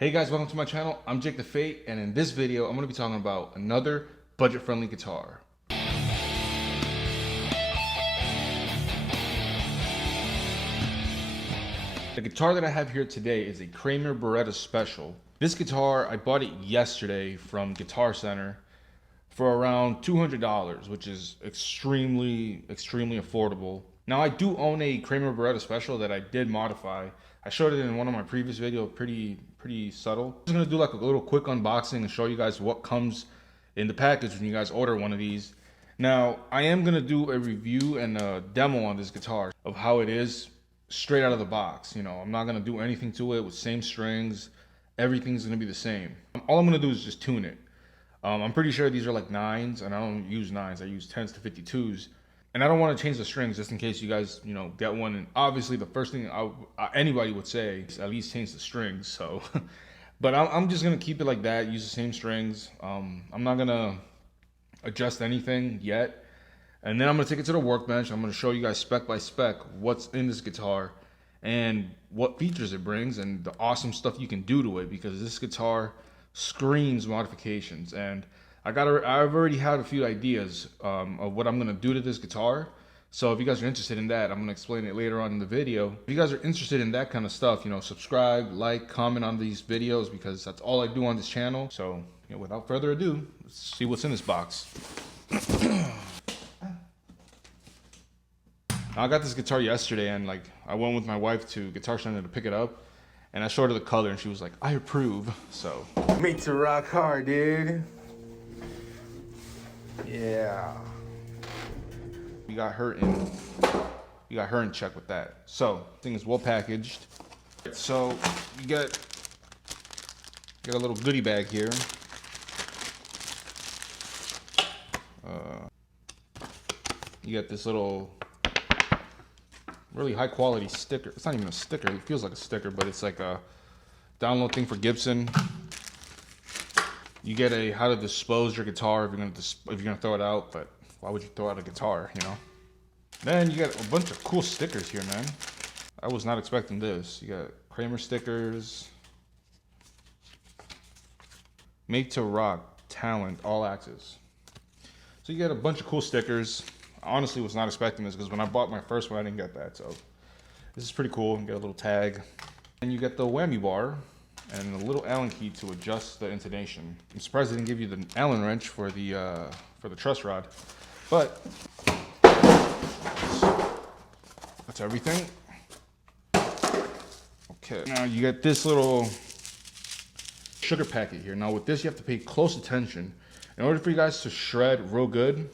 Hey guys, welcome to my channel. I'm Jake the Fate, and in this video, I'm going to be talking about another budget-friendly guitar. The guitar that I have here today is a Kramer Baretta Special. This guitar, I bought it yesterday from Guitar Center for around $200, which is extremely affordable. Now, I do own a Kramer Baretta Special that I did modify. I showed it in one of my previous videos, pretty subtle. I'm just gonna do like a little quick unboxing and show you guys what comes in the package when you guys order one of these. Now, I am gonna do a review and a demo on this guitar of how it is straight out of the box. You know, I'm not gonna do anything to it with same strings. Everything's gonna be the same. All I'm gonna do is just tune it. I'm pretty sure these are like 9s, and I don't use 9s. I use 10s to 52s. And I don't want to change the strings just in case you guys, get one. And obviously, the first thing anybody would say is at least change the strings. So, but I'm just gonna keep it like that. Use the same strings. I'm not gonna adjust anything yet. And then I'm gonna take it to the workbench. I'm gonna show you guys spec by spec what's in this guitar and what features it brings and the awesome stuff you can do to it, because this guitar screams modifications. And I've already had a few ideas of what I'm gonna do to this guitar. So if you guys are interested in that, I'm gonna explain it later on in the video. If you guys are interested in that kind of stuff, subscribe, like, comment on these videos, because that's all I do on this channel. So without further ado, let's see what's in this box. I got this guitar yesterday, and I went with my wife to Guitar Center to pick it up, and I showed her the color, and she was like, "I approve." So made to rock hard, dude. Yeah. We got her in check with that. So thing is well packaged. So you got a little goodie bag here. You got this little really high quality sticker. It's not even a sticker. It feels like a sticker, but it's like a download thing for Gibson. You get a how to dispose your guitar if you're gonna throw it out. But why would you throw out a guitar? Then you got a bunch of cool stickers here, man. I was not expecting this. You got Kramer stickers, Made to Rock, Talent, All Access. So you got a bunch of cool stickers. I honestly was not expecting this, because when I bought my first one, I didn't get that. So this is pretty cool. You get a little tag, and you get the whammy bar and a little Allen key to adjust the intonation. I'm surprised they didn't give you the Allen wrench for the truss rod, but that's everything. Okay, now you get this little sugar packet here. Now with this, you have to pay close attention. In order for you guys to shred real good,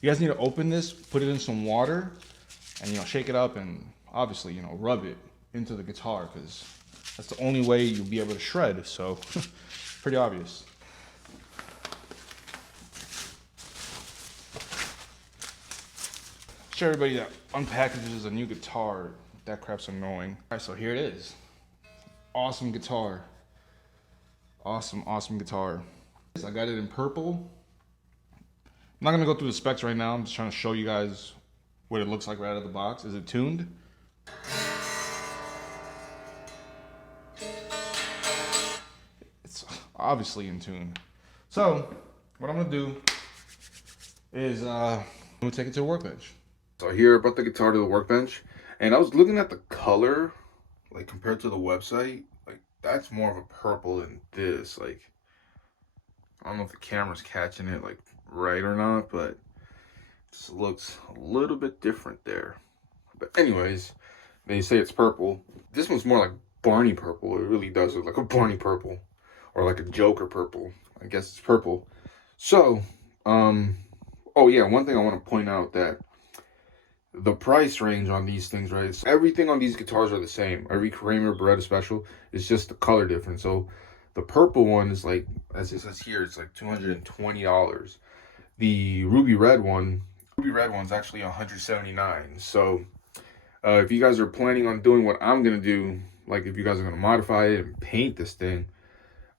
you guys need to open this, put it in some water, and shake it up, and obviously rub it into the guitar, because that's the only way you'll be able to shred. So pretty obvious. Show everybody that unpackages a new guitar. That crap's annoying. All right, so here it is. Awesome guitar. Awesome guitar. I got it in purple. I'm not gonna go through the specs right now. I'm just trying to show you guys what it looks like right out of the box. Is it tuned? It's obviously in tune. So what I'm gonna do is I'm gonna take it to the workbench. So here I brought the guitar to the workbench, and I was looking at the color, compared to the website, that's more of a purple than this. I don't know if the camera's catching it right or not, but this looks a little bit different there. But anyways, they say it's purple. This one's more like Barney purple. It really does look like a Barney purple, or like a Joker purple. I guess it's purple. So, oh yeah, one thing I want to point out, that the price range on these things, right? Everything on these guitars are the same. Every Kramer Baretta Special is just the color difference. So the purple one is as it says here, it's $220. The ruby red one's actually $179. So if you guys are planning on doing what I'm gonna do, if you guys are gonna modify it and paint this thing,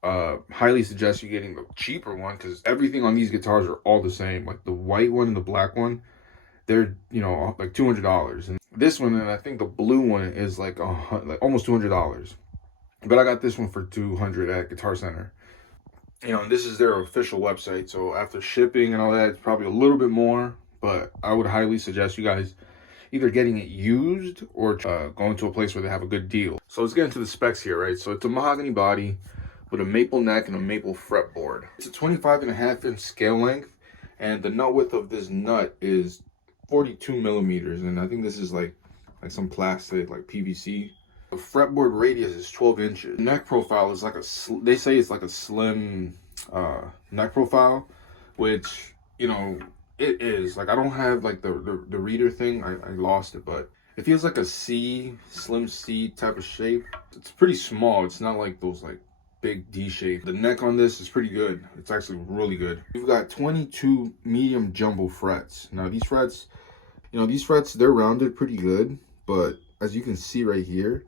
highly suggest you getting the cheaper one, because everything on these guitars are all the same. The white one and the black one, they're $200, and this one, and I think the blue one, is almost $200. but I got this one for 200 at Guitar Center. You know, and this is their official website, so after shipping and all that, it's probably a little bit more, but I would highly suggest you guys either getting it used or going to a place where they have a good deal. So let's get into the specs here, right? So it's a mahogany body with a maple neck and a maple fretboard. It's a 25.5-inch scale length, and the nut width of this nut is 42 millimeters, and I think this is like some plastic, like PVC. The fretboard radius is 12 inches. The neck profile is like they say it's like a slim neck profile, which, you know, it is. Like, I don't have like the reader thing. I lost it, but it feels like a C, slim C type of shape. It's pretty small. It's not like those like big D shape. The neck on this is pretty good. It's actually really good. We've got 22 medium jumbo frets. Now these frets, you know, they're rounded pretty good, but as you can see right here,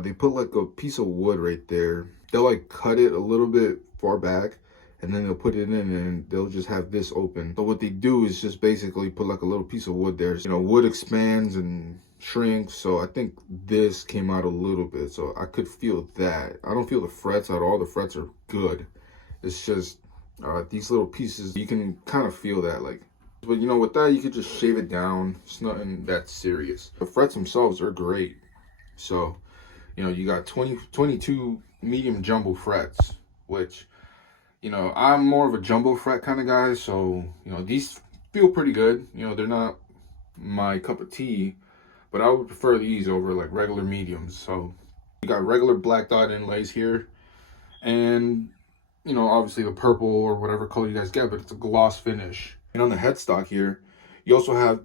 they put like a piece of wood right there. They'll like cut it a little bit far back, and then they'll put it in and they'll just have this open. So what they do is just basically put like a little piece of wood there. You know, wood expands and shrinks, so I think this came out a little bit. So I could feel that. I don't feel the frets at all. The frets are good. It's just these little pieces, you can kind of feel that, like. But you know, with that, you could just shave it down. It's nothing that serious. The frets themselves are great. So, you know, you got 22 medium jumbo frets, which, you know, I'm more of a jumbo fret kind of guy. So, you know, these feel pretty good. You know, they're not my cup of tea, but I would prefer these over like regular mediums. So you got regular black dot inlays here, and, you know, obviously the purple or whatever color you guys get, but it's a gloss finish. And on the headstock here, you also have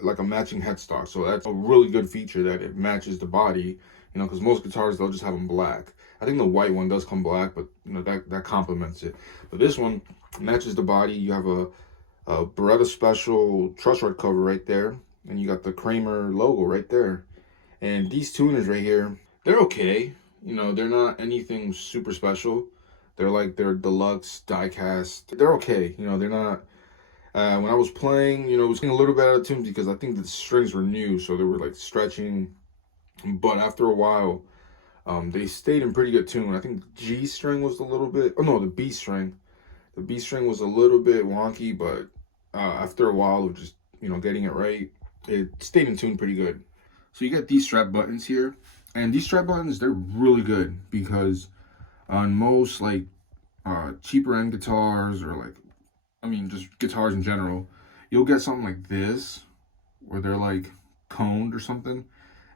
like a matching headstock. So that's a really good feature, that it matches the body, you know, because most guitars, they'll just have them black. I think the white one does come black, but, you know, that complements it. But this one matches the body. You have a Baretta Special truss rod cover right there, and you got the Kramer logo right there. And these tuners right here, they're okay. You know, they're not anything super special. They're like their deluxe die cast. They're okay. You know, they're not. When I was playing, you know, it was getting a little bit out of tune because I think the strings were new, so they were like stretching. But after a while, they stayed in pretty good tune. I think the G string was a little bit, oh no, the B string. The B string was a little bit wonky, but after a while of just, you know, getting it right, it stayed in tune pretty good. So you get these strap buttons here, and these strap buttons, they're really good because on most like cheaper end guitars, or like, I mean, just guitars in general, you'll get something like this where they're like coned or something,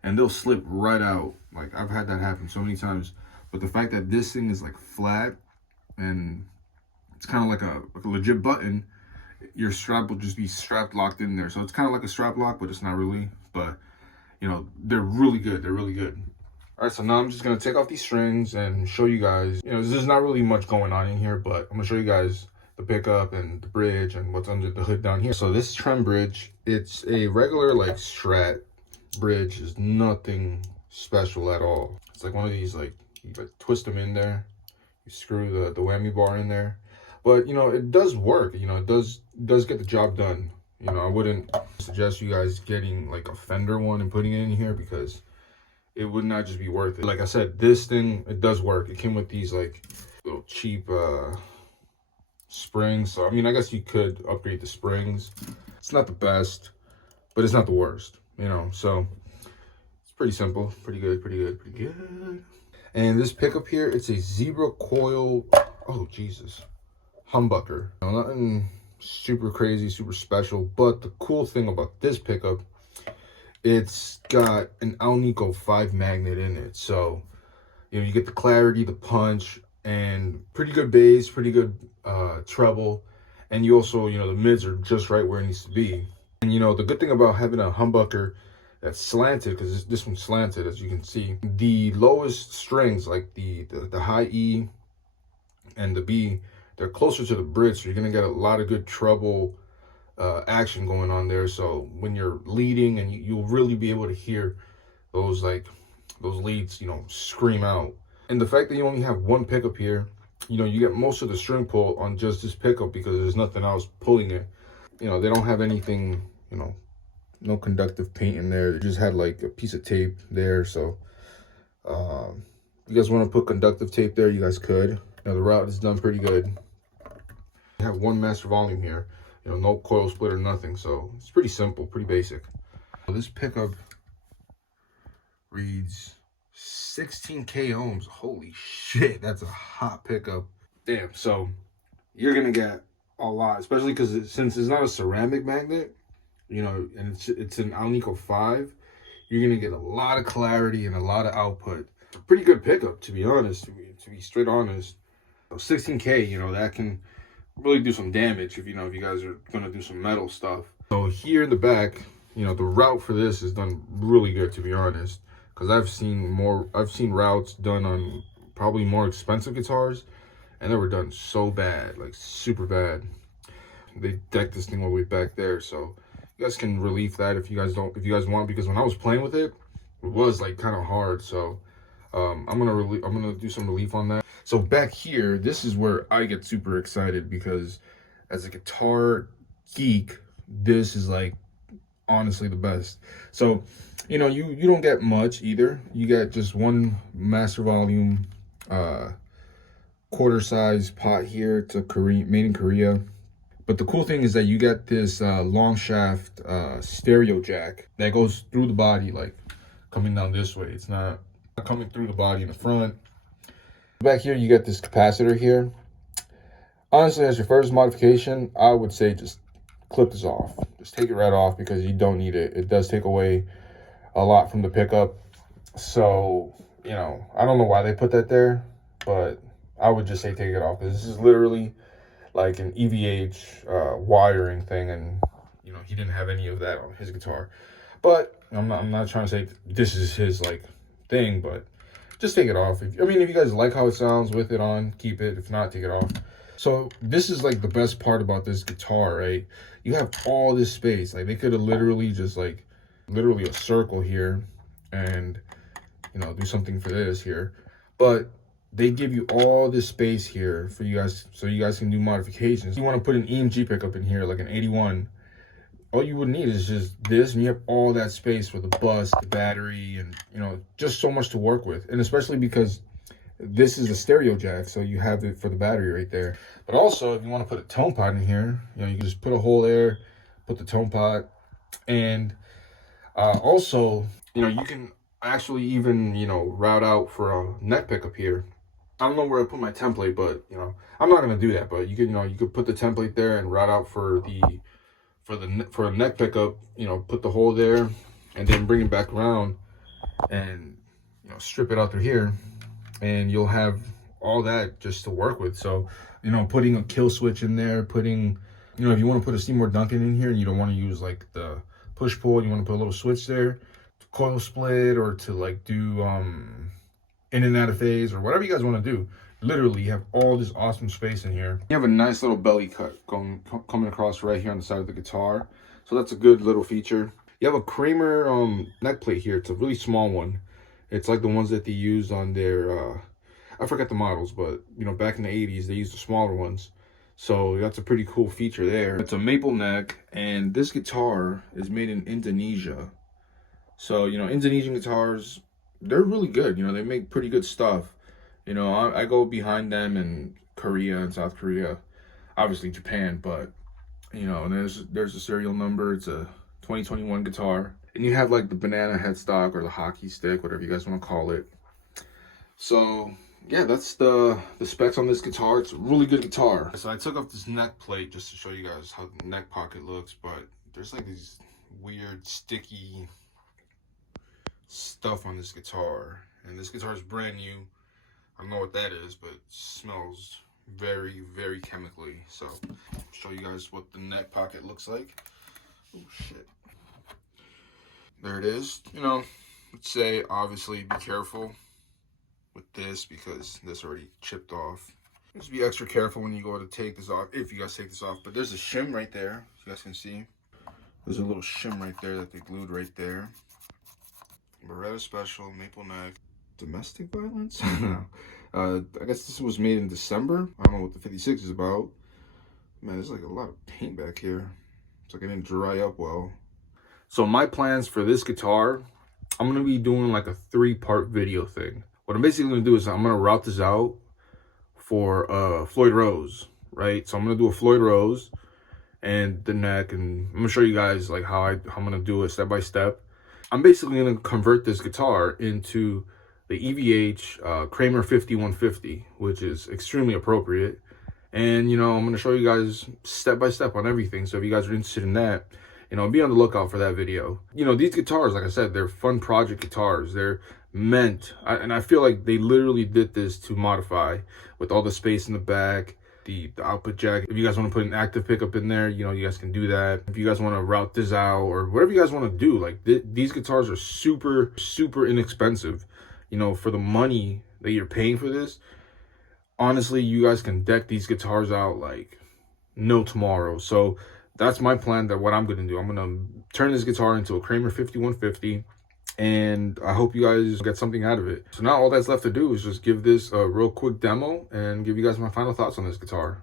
and they'll slip right out. Like, I've had that happen so many times. But the fact that this thing is like flat and it's kind of like a legit button, your strap will just be strapped locked in there. So it's kind of like a strap lock, but it's not really. But, you know, they're really good. They're really good. All right, so now I'm just going to take off these strings and show you guys. You know, there's not really much going on in here, but I'm going to show you guys the pickup and the bridge and what's under the hood down here. So this trem bridge, it's a regular like Strat bridge. Is nothing special at all. It's like one of these, like, you like twist them in there, you screw the whammy bar in there, but, you know, it does work. You know, it does get the job done. You know, I wouldn't suggest you guys getting like a Fender one and putting it in here, because it would not just be worth it. Like I said, this thing, it does work. It came with these like little cheap springs. So, I mean, I guess you could upgrade the springs. It's not the best, but it's not the worst, you know. So it's pretty simple, pretty good. And this pickup here, it's a zebra coil, oh Jesus, humbucker. Now, nothing super crazy, super special, but the cool thing about this pickup, it's got an Alnico 5 magnet in it. So, you know, you get the clarity, the punch, and pretty good bass, pretty good treble. And you also, you know, the mids are just right where it needs to be. And, you know, the good thing about having a humbucker that's slanted, because this one's slanted, as you can see, the lowest strings, like the high E and the B, they're closer to the bridge, so you're gonna get a lot of good treble action going on there. So when you're leading, and you'll really be able to hear those leads, you know, scream out. And the fact that you only have one pickup here, you know, you get most of the string pull on just this pickup because there's nothing else pulling it. You know, they don't have anything, you know, no conductive paint in there. They just had like a piece of tape there. So the you guys want to put conductive tape there, you guys could. Now the route is done pretty good. I have one master volume here, you know, no coil split or nothing, so it's pretty simple, pretty basic. So this pickup reads 16K ohms. Holy shit, that's a hot pickup. Damn, so you're gonna get a lot, especially because since it's not a ceramic magnet, you know, and it's an Alnico 5, you're gonna get a lot of clarity and a lot of output. A pretty good pickup, to be honest, to be straight honest. So 16K, you know, that can really do some damage if, you know, if you guys are gonna do some metal stuff. So here in the back, you know, the route for this is done really good, to be honest, because I've seen routes done on probably more expensive guitars, and they were done so bad, like super bad. They decked this thing all the way back there, so you guys can relieve that if you guys want, because when I was playing with it, it was like kind of hard. So I'm gonna do some relief on that. So back here, this is where I get super excited, because as a guitar geek, this is like honestly the best. So, you know, you don't get much either. You get just one master volume quarter size pot here to made in Korea. But the cool thing is that you get this long shaft stereo jack that goes through the body, like coming down this way. It's not coming through the body in the front. Back here, you get this capacitor here. Honestly, as your first modification, I would say just clip this off. Just take it right off, because you don't need it. It does take away a lot from the pickup. So, you know, I don't know why they put that there, but I would just say take it off, because this is literally like an EVH wiring thing, and you know, he didn't have any of that on his guitar. But I'm not trying to say this is his like thing, but just take it off. I mean, if you guys like how it sounds with it on, keep it. If not, take it off. So this is like the best part about this guitar, right? You have all this space. Like they could have literally just like literally a circle here, and you know, do something for this here, but they give you all this space here for you guys, so you guys can do modifications. If you want to put an EMG pickup in here, like an 81, all you would need is just this, and you have all that space for the bus, the battery, and you know, just so much to work with. And especially because this is a stereo jack, so you have it for the battery right there. But also, if you want to put a tone pot in here, you know, you can just put a hole there, put the tone pot, and also, you know, you can actually even, you know, route out for a neck pickup here. I don't know where I put my template, but you know, I'm not gonna do that. But you could, you know, you could put the template there and route out for a neck pickup. You know, put the hole there, and then bring it back around, and you know, strip it out through here, and you'll have all that just to work with. So, you know, putting a kill switch in there, putting, you know, if you want to put a Seymour Duncan in here and you don't want to use like the push pull, you want to put a little switch there, coil split, or to like do in and out of phase, or whatever you guys want to do. Literally, you have all this awesome space in here. You have a nice little belly cut coming across right here on the side of the guitar, so that's a good little feature. You have a Kramer neck plate here. It's a really small one. It's like the ones that they use on their I forget the models, but you know, back in the 80s they used the smaller ones, so that's a pretty cool feature there. It's a maple neck, and this guitar is made in Indonesia. So, you know, Indonesian guitars, they're really good. You know, they make pretty good stuff. You know, I go behind them in Korea and South Korea, obviously Japan, but you know, and there's a serial number. It's a 2021 guitar, and you have like the banana headstock or the hockey stick, whatever you guys want to call it. So yeah, that's the specs on this guitar. It's a really good guitar. So I took off this neck plate just to show you guys how the neck pocket looks, but there's like these weird sticky stuff on this guitar, and this guitar is brand new. I don't know what that is, but it smells very, very chemically. So I'll show you guys what the neck pocket looks like. Oh shit, there it is. You know, let's say obviously be careful with this, because this already chipped off. Just be extra careful when you go to take this off, if you guys take this off. But there's a shim right there, you guys can see. There's a little shim right there that they glued right there. Baretta Special, maple neck. Domestic violence? I guess this was made in December. I don't know what the 56 is about. Man, there's like a lot of paint back here. It's like it didn't dry up well. So my plans for this guitar, I'm gonna be doing like a 3-part video thing. what I'm basically gonna do is I'm gonna route this out for Floyd Rose, right? So I'm gonna do a Floyd Rose and the neck, and I'm gonna show you guys like how I'm gonna do it step by step. I'm basically gonna convert this guitar into the EVH Kramer 5150, which is extremely appropriate. And I'm gonna show you guys step by step on everything. So if you guys are interested in that, be on the lookout for that video. These guitars, like I said, they're fun project guitars. They're meant, and I feel like they literally did this to modify, with all the space in the back, the output jack. If you guys want to put an active pickup in there, you guys can do that. If you guys want to route this out or whatever you guys want to do, like these guitars are super, super inexpensive. For the money that you're paying for this, honestly, you guys can deck these guitars out like no tomorrow. So that's my plan, that what I'm going to do. I'm going to turn this guitar into a Kramer 5150, and I hope you guys get something out of it. So now all that's left to do is just give this a real quick demo and give you guys my final thoughts on this guitar.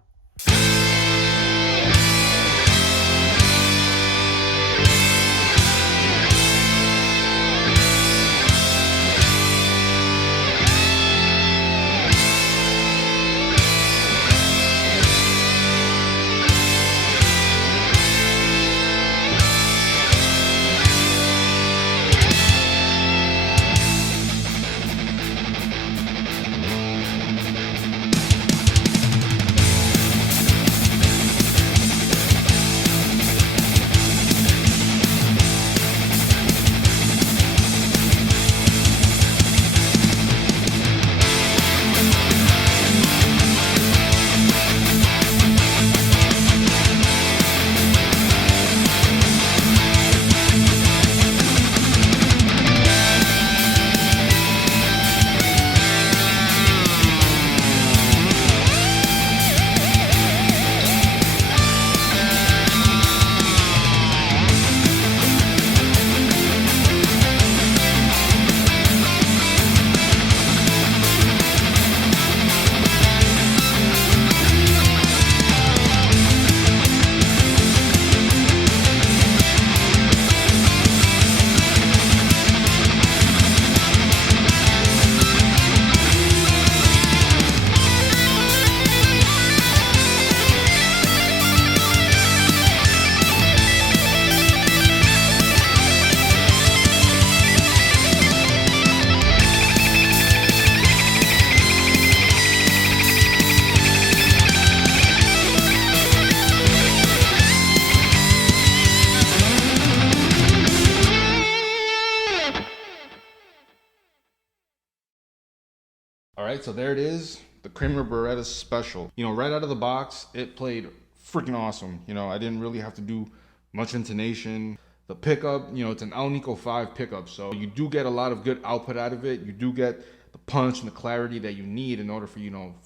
All right, so there it is, the Kramer Baretta Special. Right out of the box, it played freaking awesome. I didn't really have to do much intonation. The pickup, it's an Alnico 5 pickup, so you do get a lot of good output out of it. You do get the punch and the clarity that you need in order for,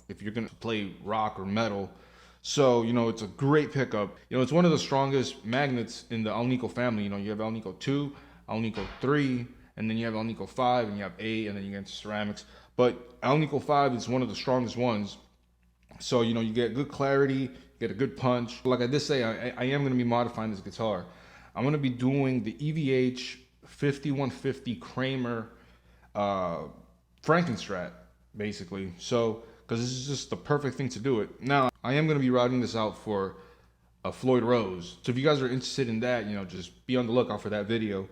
if you're gonna play rock or metal. So, it's a great pickup. It's one of the strongest magnets in the Alnico family. You have Alnico 2, Alnico 3, and then you have Alnico 5, and you have 8, and then you get into ceramics. But Alnico 5 is one of the strongest ones. So, you get good clarity, get a good punch. Like I did say, I am going to be modifying this guitar. I'm going to be doing the EVH 5150 Kramer Frankenstrat, basically. So, because this is just the perfect thing to do it. Now, I am going to be routing this out for a Floyd Rose. So if you guys are interested in that, just be on the lookout for that video.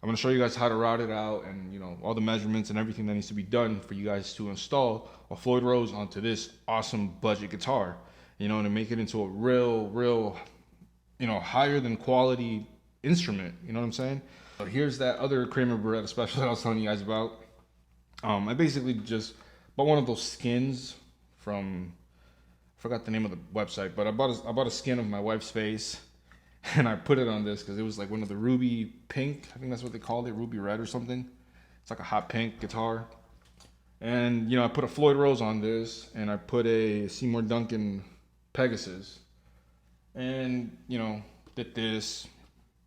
I'm going to show you guys how to route it out and, all the measurements and everything that needs to be done for you guys to install a Floyd Rose onto this awesome budget guitar, and to make it into a real, higher than quality instrument. You know what I'm saying? So here's that other Kramer Baretta Special that I was telling you guys about. I basically just bought one of those skins from, I forgot the name of the website, but I bought a skin of my wife's face. And I put it on this because it was like one of the ruby pink, I think that's what they called it, ruby red or something. It's like a hot pink guitar. And, I put a Floyd Rose on this, and I put a Seymour Duncan Pegasus. And, did this.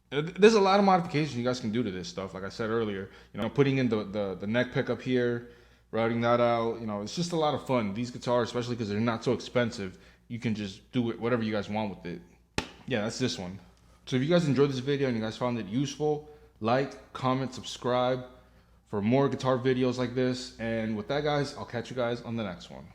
There's a lot of modifications you guys can do to this stuff, like I said earlier. Putting in the neck pickup here, routing that out. It's just a lot of fun. These guitars, especially because they're not so expensive, you can just do it whatever you guys want with it. Yeah, that's this one. So if you guys enjoyed this video and you guys found it useful, like, comment, subscribe for more guitar videos like this. And with that, guys, I'll catch you guys on the next one.